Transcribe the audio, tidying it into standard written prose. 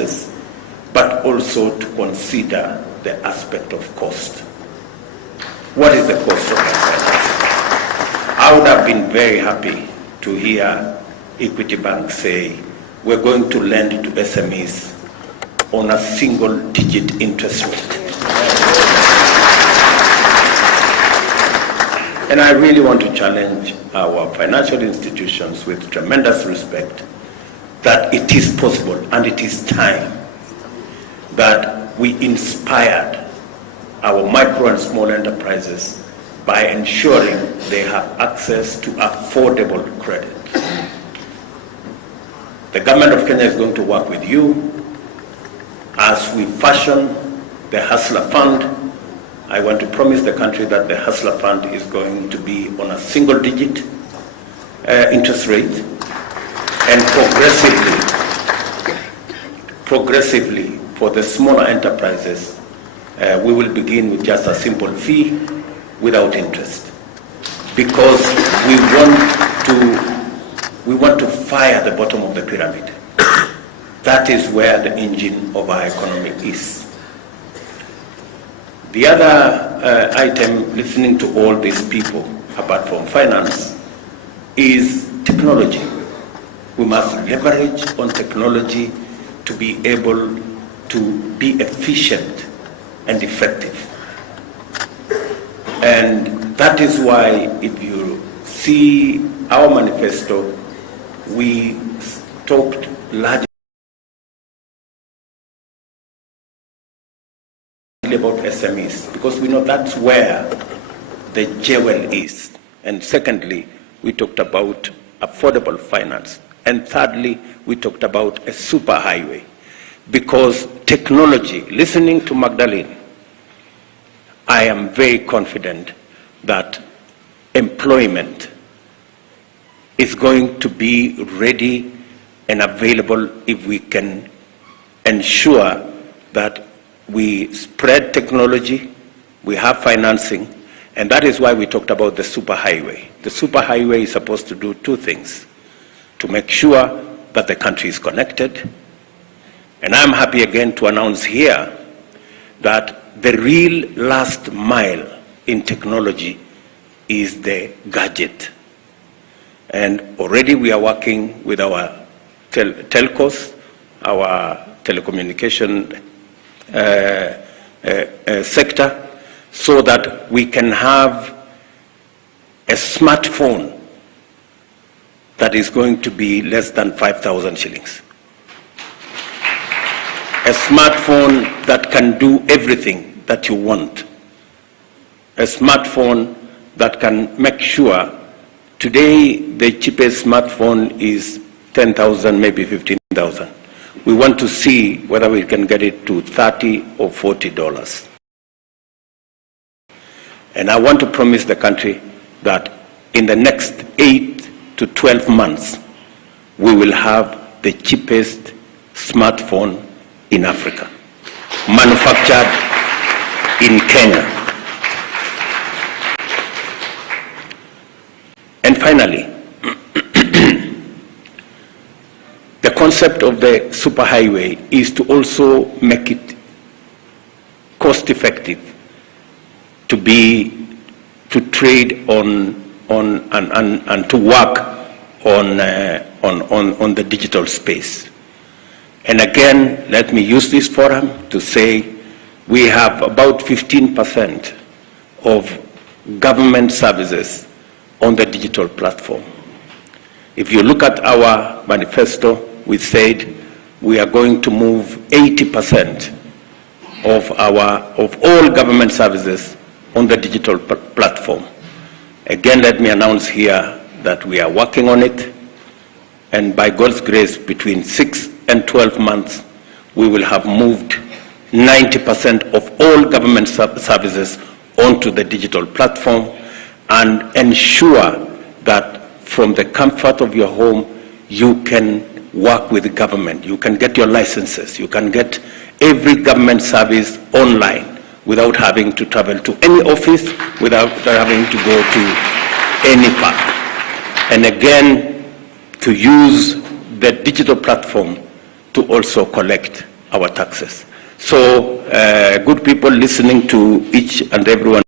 finances, but also to consider the aspect of cost. What is the cost of my finances? I would have been very happy to hear Equity Bank say, we're going to lend to SMEs on a single-digit interest rate. And I really want to challenge our financial institutions with tremendous respect that it is possible and it is time that we inspired our micro and small enterprises by ensuring they have access to affordable credit. The government of Kenya is going to work with you as we fashion the Hustler Fund. I want to promise the country that the Hustler Fund is going to be on a single-digit interest rate, and progressively for the smaller enterprises, we will begin with just a simple fee without interest, because we want to fire the bottom of the pyramid. That is where the engine of our economy is. The other item, listening to all these people, apart from finance, is technology. We must leverage on technology to be able to be efficient and effective. And that is why, if you see our manifesto, we talked largely about SMEs, because we know that's where the jewel is. And secondly, we talked about affordable finance. And thirdly, we talked about a superhighway, because technology, listening to Magdalene, I am very confident that employment is going to be ready and available if we can ensure that we spread technology, we have financing, and that is why we talked about the superhighway. The superhighway is supposed to do two things: to make sure that the country is connected, and I'm happy again to announce here that the real last mile in technology is the gadget. And already we are working with our telcos, our telecommunication sector, so that we can have a smartphone that is going to be less than 5,000 shillings. A smartphone that can do everything that you want. A smartphone that can make sure, today the cheapest smartphone is 10,000, maybe 15,000. We want to see whether we can get it to $30 or $40. And I want to promise the country that in the next 8 to 12 months, we will have the cheapest smartphone in Africa, manufactured in Kenya. And finally, the concept of the superhighway is to also make it cost-effective to trade on and to work on the digital space. And again, let me use this forum to say we have about 15% of government services on the digital platform. If you look at our manifesto, we said we are going to move 80% of all government services on the digital platform. Again, let me announce here that we are working on it, and by God's grace, between 6 and 12 months, we will have moved 90% of all government services onto the digital platform, and ensure that from the comfort of your home, you can work with the government. You can get your licenses. You can get every government service online without having to travel to any office, without having to go to any park. And again, to use the digital platform to also collect our taxes. So, good people listening to each and everyone.